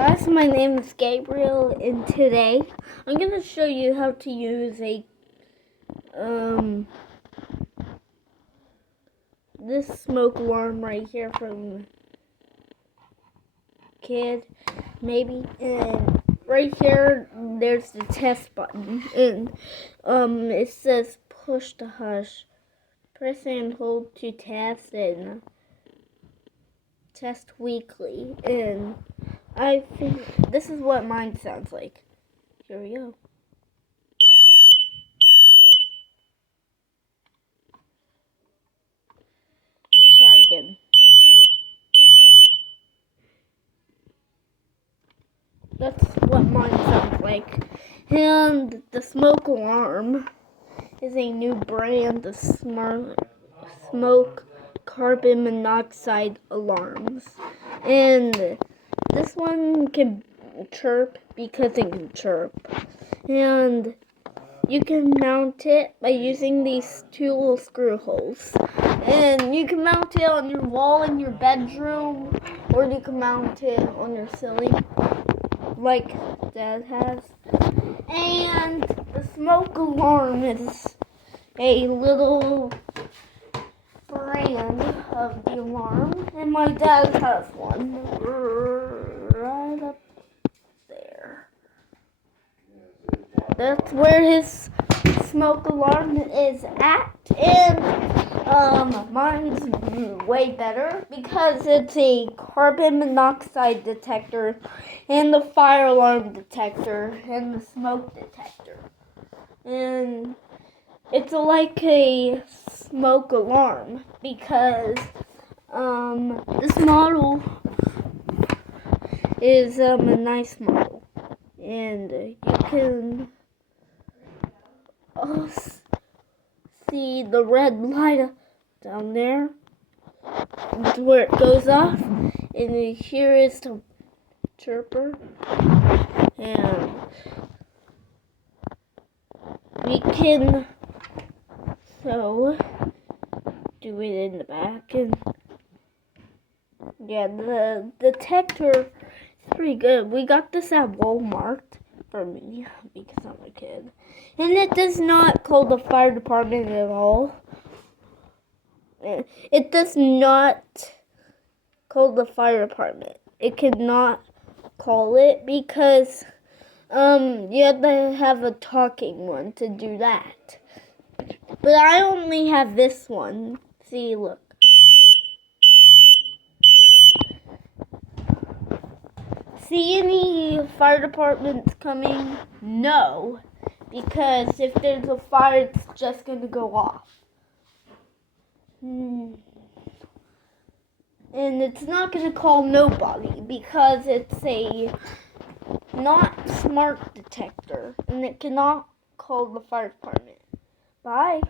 Guys, my name is Gabriel, and today I'm going to show you how to use this smoke alarm right here from Kidde, maybe, and right here there's the test button, and it says push to hush. Press and hold to test and test weekly, and I think this is what mine sounds like. Here we go. Let's try again. That's what mine sounds like. And the smoke alarm is a new brand of smoke carbon monoxide alarms. And this one can chirp because it can chirp. And you can mount it by using these two little screw holes. And you can mount it on your wall in your bedroom, or you can mount it on your ceiling, like Dad has. And the smoke alarm is a little brand of the alarm, and my dad has one right up there. That's where his smoke alarm is at, and mine's way better because it's a carbon monoxide detector and the fire alarm detector and the smoke detector, and it's like a smoke alarm because this model is a nice model, and you can see the red light down there. That's where it goes off, and here is the chirper, and we can do it in the back, and yeah, the detector is pretty good. We got this at Walmart for me because I'm a kid, and it does not call the fire department at all. It does not call the fire department. It cannot call it because you have to have a talking one to do that. But I only have this one. See, look. See any fire departments coming? No, because if there's a fire, it's just going to go off. And it's not going to call nobody because it's a not smart detector, and it cannot call the fire department. Bye.